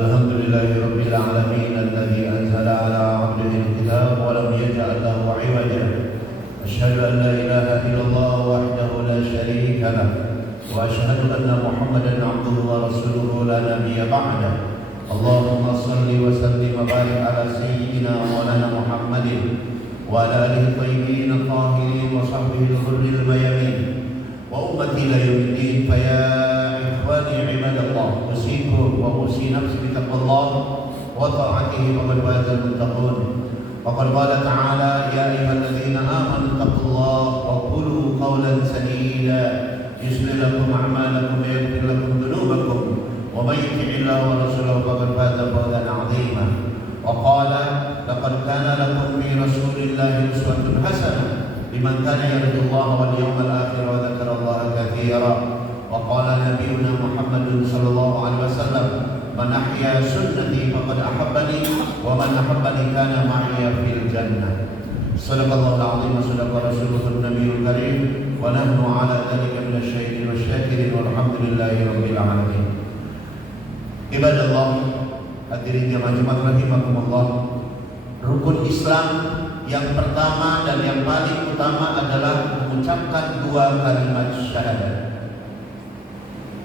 الحمد لله رب العالمين الذي أنزل على عبده الكتاب ولم يجعل له عوجا. أشهد أن لا إله إلا الله وحده لا شريك له وأشهد أن محمدا عبده ورسوله لا نبي بعده. اللهم صل وسلم وبارك على سيدنا مولانا محمد وعلى آله الطيبين الطاهرين وصحبه الغر الميامين وأمتي إلى يوم الدين. فيا إخواني عباد الله، أوصيكم وأوصي نفسي بتقوى الله وطاعته فقد فاز المتقون. وقد قال تعالى: يا أيها الذين آمنوا اتقوا الله وقولوا قولا سديدا يصلح لكم أعمالكم ويغفر لكم ذنوبكم ومن يطع الله ورسوله فقد فاز فوزا عظيما. وقال: لقد كان لكم في رسول الله أسوة حسنة لمن كان يرجو الله واليوم الآخر وذكر الله كثيرا. وقال نبينا محمد صلى الله عليه وسلم: من أحيا سنتي فقد أحبني ومن أحبني كان معي في الجنة. صدق الله العظيم وصدق رسوله النبي الكريم ونحن على ذلك من الشاهدين والشاكرين والحمد لله رب العالمين. Ibadallah, hadirin jamaah Jumat rahimakumullah. Rukun Islam yang pertama dan yang paling utama adalah mengucapkan dua kalimat syahadat.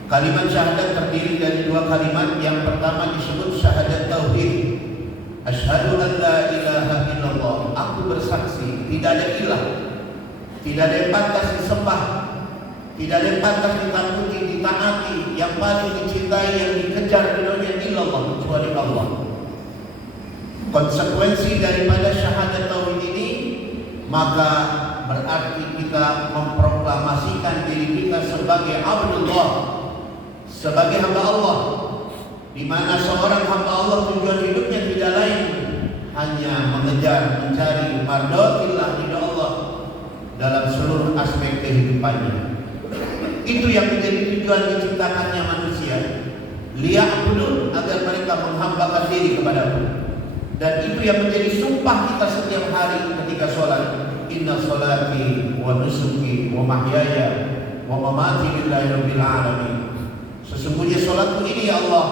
Kalimat syahadat terdiri dari dua kalimat. Yang pertama disebut syahadat tauhid. Asyhadu an la ilaha illallah. Aku bersaksi tidak ada ilah, tidak ada yang pantas disembah, tidak ada yang pantas ditakuti, ditaati, yang paling dicintai, yang dikejar di dunia illallah, kecuali Allah. Konsekuensi daripada syahadat tauhid ini, maka berarti kita memproklamasikan diri kita sebagai Abdullah, sebagai hamba Allah, di mana seorang hamba Allah tujuan hidupnya tidak lain hanya mengejar, mencari mardhatillah, ridha Allah dalam seluruh aspek kehidupannya. Itu yang menjadi tujuan diciptakannya manusia, liya'budun, agar mereka menghambakan diri kepadaku. Dan itu yang menjadi sumpah kita setiap hari ketika sholat. Inna sholati wa nusuki wa mahyaya wa mamati lillahi rabbil alamin. Sesungguhnya sholatku ini ya Allah,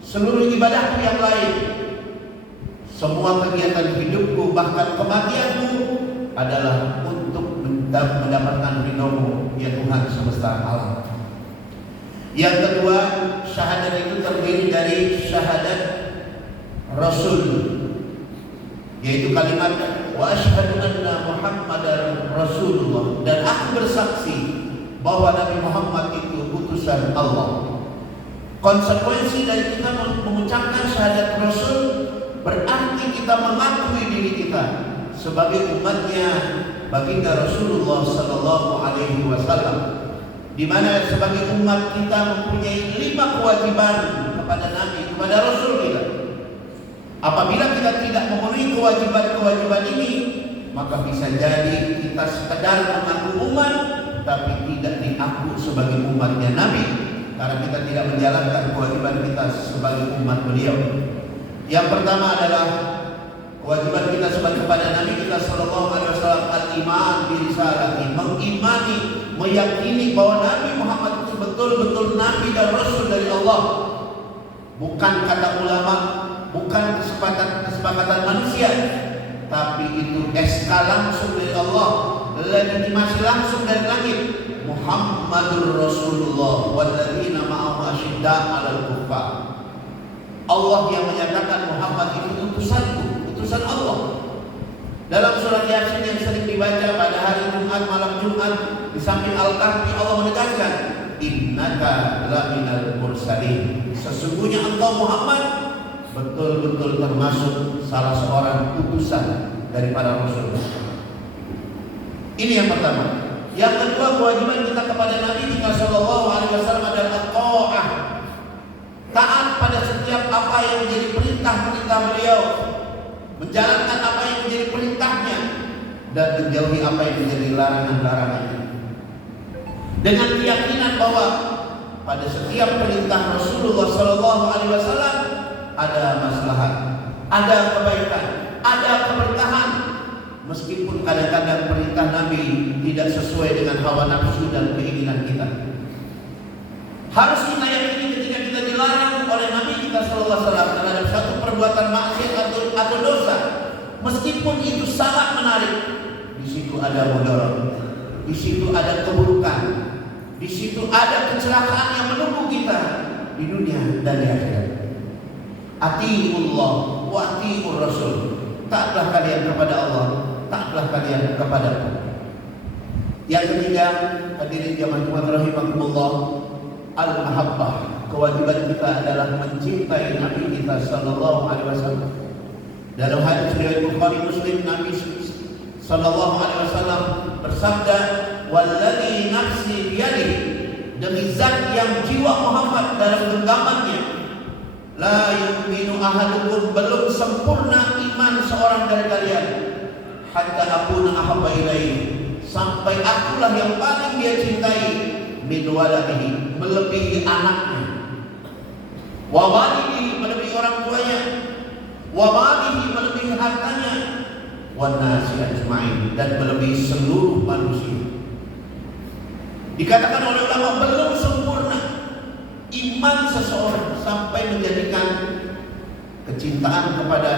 seluruh ibadahku yang lain, semua kegiatan hidupku, bahkan kematianku adalah untuk mendapatkan ridho-Mu ya Tuhan semesta alam. Yang kedua, syahadat itu terdiri dari syahadat Rasul, yaitu kalimat wa asyhadu anna Muhammadar Rasulullah, dan aku bersaksi bahwa Nabi Muhammad itu utusan Allah. Konsekuensi dari kita mengucapkan syahadat Rasul berarti kita mengakui diri kita sebagai umatnya baginda Rasulullah sallallahu alaihi wasallam, di mana sebagai umat kita mempunyai 5 kewajiban kepada Nabi, kepada Rasul kita. Apabila kita tidak memenuhi kewajiban-kewajiban ini, maka bisa jadi kita sekedar mengaku umat, tapi tidak diaku sebagai umatnya Nabi, karena kita tidak menjalankan kewajiban kita sebagai umat beliau. Yang pertama adalah kewajiban kita sebagai kepada Nabi kita sallallahu alaihi wasallam, al-iman bi risalati, mengimani, meyakini bahwa Nabi Muhammad itu betul-betul Nabi dan Rasul dari Allah. Bukan kata ulama, bukan kesepakatan manusia, tapi itu SK langsung dari Allah, legitimasi langsung dari langit. Muhammadur Rasulullah walladzina ma'ahu asyidda 'alal kuffar. Allah yang menyatakan Muhammad itu utusanku, utusan Allah. Dalam surat Yasin yang sering dibaca pada hari Jumat, malam Jumat, di samping Al-Kahfi, Allah menegaskan, innaka laminal mursalin. Sesungguhnya engkau Muhammad betul-betul termasuk salah seorang utusan dari para rasul. Ini yang pertama. Yang kedua, kewajiban kita kepada Nabi kita sallallahu alaihi wasallam adalah ta'ah. Taat pada setiap apa yang menjadi perintah-perintah beliau, menjalankan apa yang menjadi perintahnya, dan menjauhi apa yang menjadi larangan-larangannya. Dengan keyakinan bahwa pada setiap perintah Rasulullah sallallahu alaihi wasallam ada maslahat, ada kebaikan, ada keberkahan, meskipun kadang-kadang perintah Nabi tidak sesuai dengan hawa nafsu dan keinginan kita. Harus kita yakini ketika kita dilarang oleh Nabi kita Sallallahu Alaihi Wasallam terhadap satu perbuatan maksiat atau dosa, meskipun itu sangat menarik, di situ ada mudarat, di situ ada keburukan, di situ ada kecelakaan yang menunggu kita di dunia dan di akhirat. Atiullah wa atiur Rasul. Taatlah kalian kepada Allah, taatlah kalian kepada Allah. Yang ketiga, hadirin jamaah Jumat rahimakumullah, al-mahabbah. Kewajiban kita adalah mencintai Nabi kita sallallahu alaihi wasallam. Dalam hadis riwayat Bukhari Muslim, Nabi sallallahu alaihi wasallam bersabda, "Walladzi nafsi biyadihi," demi zat yang jiwa Muhammad dalam genggamannya, la yu'minu ahadukum, belum sempurna iman seorang dari kalian, hatta akuna ahabba ilaihi, sampai akulah yang paling dia cintai, min waladihi, melebihi anaknya, wa walidihi, melebihi orang tuanya, wa malihi, melebihi hartanya, wa nasi ajma'in, dan melebihi seluruh manusia. Dikatakan oleh ulama belum sempurna iman seseorang sampai menjadikan kecintaan kepada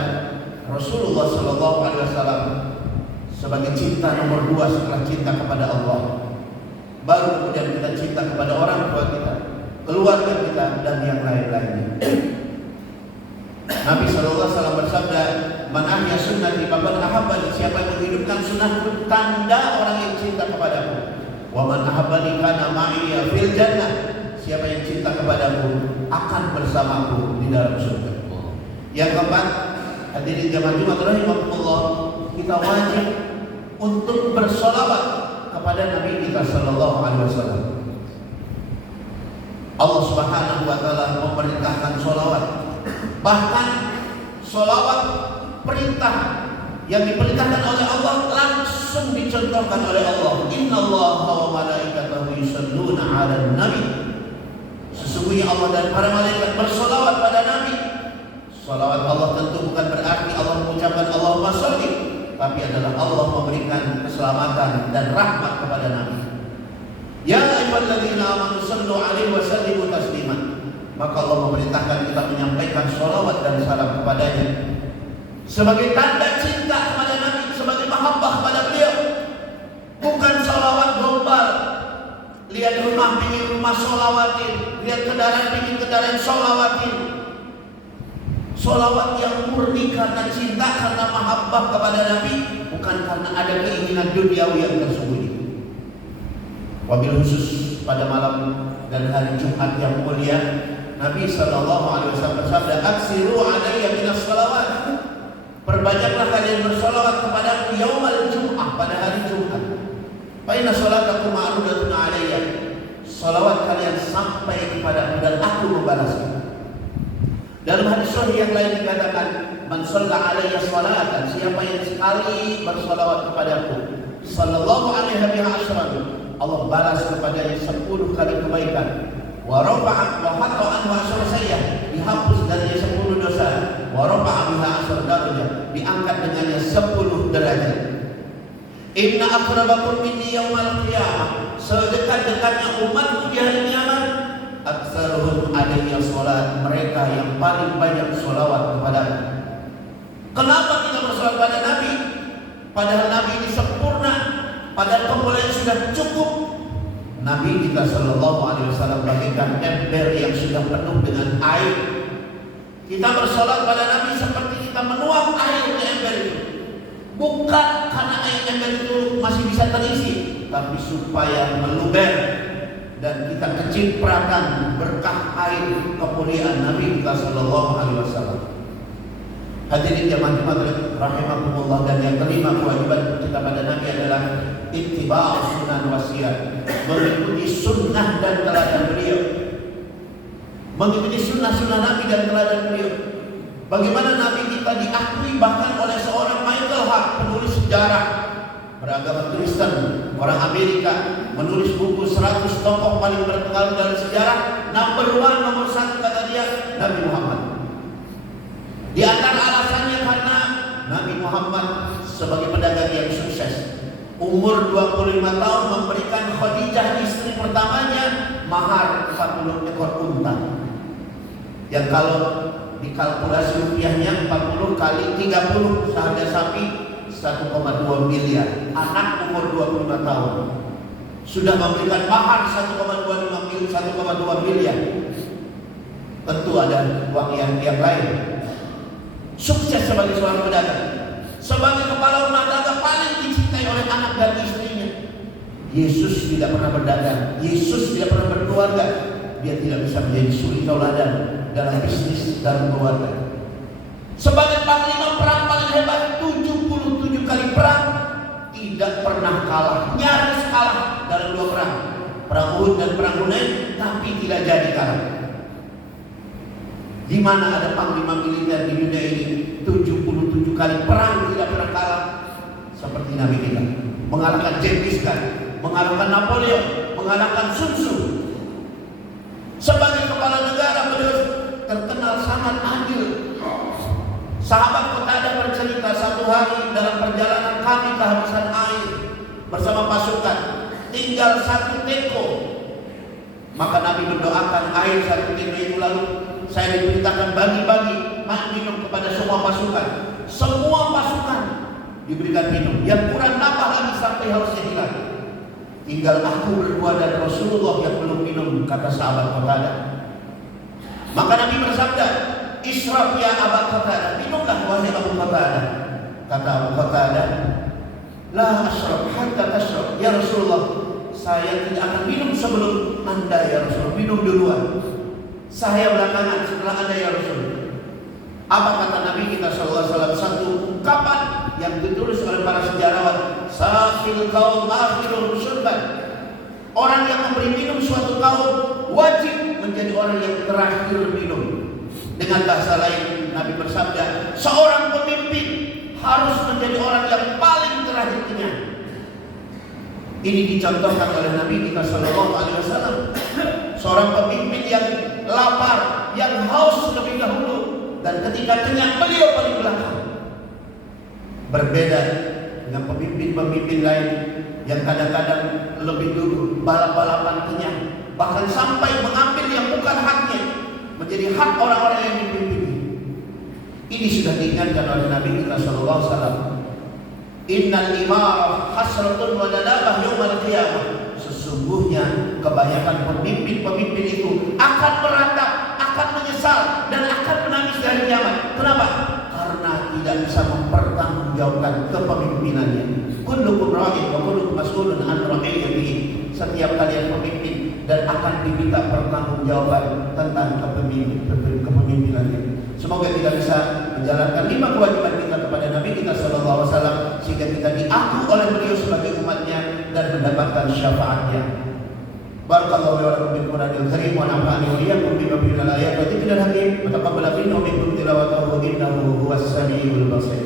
Rasulullah Sallallahu Alaihi Wasallam sebagai cinta nomor 2 setelah cinta kepada Allah. Baru kemudian kita cinta kepada orang tua kita, keluarga kita, dan yang lain-lainnya. Nabi Sallallahu Alaihi Wasallam bersabda, "Man ahya sunnati faqad ahabbani," siapa yang menghidupkan sunnahku, tanda orang yang cinta kepadaku. "Wa man ahabbani kana ma'iya fil jannah," siapa yang cinta kepadaku akan bersamaku di dalam surga. Yang keempat, hadirin jamaah Jumat rahimakumullah, kita wajib untuk bersolawat kepada Nabi kita sallallahu alaihi wasallam. Allah Subhanahu wa taala memerintahkan solawat. Bahkan solawat perintah yang diperintahkan oleh Allah langsung dicontohkan oleh Allah. Innallaha wa malaikatahu yusholluna 'alan nabi. Sesungguhnya Allah dan para malaikat bersolawat pada Nabi. Solawat Allah tentu bukan berarti Allah mengucapkan Allahumma sholli, tapi adalah Allah memberikan keselamatan dan rahmat kepada Nabi. Ya ayyuhalladzina amanu shallu 'alaihi wa sallimu taslima. Maka Allah memerintahkan kita menyampaikan sholawat dan salam kepadanya sebagai tanda cinta kepada Nabi, sebagai mahabbah kepada beliau. Bukan sholawat gombal, lihat rumah pingin rumah sholawatin, lihat kendaraan pingin kendaraan sholawatin. Sholawat yang murni karena cinta, karena mahabbah kepada Nabi, bukan karena ada keinginan duniawi yang tersembunyi. Wabil khusus pada malam dan hari Jumat yang mulia, Nabi sallallahu alaihi wasallam bersabda, "Aksiru alayya minas shalawat." Perbanyaklah kalian bersolawat kepadaku yaumal Jum'ah, pada hari Jumat. Fa inna sholatakum ma'rudatun alayya. Salawat kalian sampai kepadaku dan aku membalasnya. Dalam hadis sahih yang lain dikatakan, "Man shalla alayya sholatan," siapa yang sekali bersolawat kepadaku, sallallahu alaihi wasallam, Allah balas kepadanya 10 kali kebaikan. Wa rafa'a wa hatta an wa syariyah, dihapus darinya 10 dosa. Wa rafa'a biha 10 darajat, diangkat dengannya 10 derajat. Inna akrabakum minni yaumal qiyamah, sedekat-dekatnya umatku di hari kiamat, aktsaruhum alayya sholat, mereka yang paling banyak sholawat kepadaku. Kenapa kita bersolat pada Nabi? Padahal Nabi ini sempurna, padahal pembulian sudah cukup. Nabi kita sallallahu alaihi wasallam bagaikan ember yang sudah penuh dengan air. Kita bersolat pada Nabi seperti kita menuang air ke ember itu. Bukan karena air ember itu masih bisa terisi, tapi supaya meluber dan kita kecipratan berkah air kemuliaan Nabi kita sallallahu alaihi wasallam. Hadirin jamaah Jumat rahimakumullah, dan yang kelima kewajiban kita pada Nabi adalah ittiba'us sunnah wasiat, mengikuti sunnah dan teladan beliau. Mengikuti sunnah-sunnah Nabi dan teladan beliau. Bagaimana Nabi kita diakui bahkan oleh seorang Michael Hart, penulis sejarah beragama Kristen, orang Amerika, menulis buku 100 tokoh paling berpengaruh dalam sejarah. Nomor 1 kata dia, Nabi Muhammad. Di antara alasannya karena Nabi Muhammad sebagai pedagang yang sukses, umur 25 tahun memberikan Khadijah istri pertamanya mahar 40 ekor unta. yang kalau dikalkulasi rupiahnya 40 kali 30 seharga sapi 1,2 miliar. Anak umur 25 tahun sudah memberikan mahar 1,2 miliar. Tentu ada uang yang lain. Sukses sebagai seorang pedagang, sebagai kepala rumah tangga paling dicintai oleh anak dan istrinya. Yesus tidak pernah berdagang, Yesus tidak pernah berkeluarga. Dia tidak bisa menjadi suri tauladan dalam bisnis dan keluarga. Sebagai panglima perang paling hebat, 77 kali perang, tidak pernah kalah, nyaris kalah dalam 2 perang, perang Uhud dan perang Hunain, tapi tidak jadi kalah. Di mana ada panglima militer di dunia ini 77 kali perang tidak pernah kalah seperti Nabi kita, mengalahkan Genghis Khan, mengalahkan Napoleon, mengalahkan Sun Tzu. Sebagai kepala negara beliau terkenal sangat adil. Sahabat Qatadah bercerita, satu hari dalam perjalanan kami kehabisan air bersama pasukan, tinggal 1 teko. Maka Nabi mendoakan air 1 teko itu, lalu saya diperintahkan bagi-bagi minum kepada semua pasukan. Semua pasukan diberikan minum. Yang kurang nambah lagi sampai hausnya hilang. Tinggal aku berdua dan Rasulullah yang belum minum, kata sahabat Qatadah. Maka Nabi bersabda, "Israf ya Abu Qatadah, minumlah wahai Abu Qatadah." Kata Abu Qatadah, "La ashrab hatta tashrab ya Rasulullah." Saya tidak akan minum sebelum Anda ya Rasul. Minum duluan. Saya belakangan setelah Anda ya Rasul. Apa kata Nabi kita sallallahu alaihi wasallam? Satu ungkapan yang ditulis oleh para sejarawan, "Safil kaum akhirul syurban." Orang yang memberi minum suatu kaum wajib menjadi orang yang terakhir minum. Dengan bahasa lain, Nabi bersabda, seorang pemimpin harus menjadi orang yang paling terakhir kenyang. Ini dicontohkan oleh Nabi kita sallallahu alaihi wasallam. Seorang pemimpin yang lapar, yang haus lebih dahulu, dan ketika kenyang beliau paling belakang. Berbeda dengan pemimpin-pemimpin lain yang kadang-kadang lebih dulu balap-balapan kenyang, bahkan sampai mengambil yang bukan haknya menjadi hak orang-orang yang dipimpin. Ini sudah diingatkan oleh Nabi kita sallallahu alaihi wasallam. Innal imarah hasratun wa nadabah yaumil qiyamah. Sesungguhnya kebanyakan pemimpin-pemimpin itu akan meratap, akan menyesal, dan akan menangis dari kiamat. Kenapa? Karena tidak bisa mempertanggungjawabkan kepemimpinannya. Kullukum ra'in wa kullukum mas'ulun an ra'iyatihi. Setiap kalian pemimpin dan akan diminta pertanggungjawaban tentang kepemimpinannya. Semoga kita bisa menjalankan 5 kewajiban kita kepada Nabi kita sallallahu alaihi wasallam sehingga kita diaku oleh beliau sebagai umatnya dan mendapatkan syafaatnya. Barakallahu wa lakum bil Qur'anil karim wa nafa'ani wa iyyakum bima fihi min al-ayati wa dhikril hakim wa taqabbal minna wa minkum tilawatahu innahu huwas samiul basir.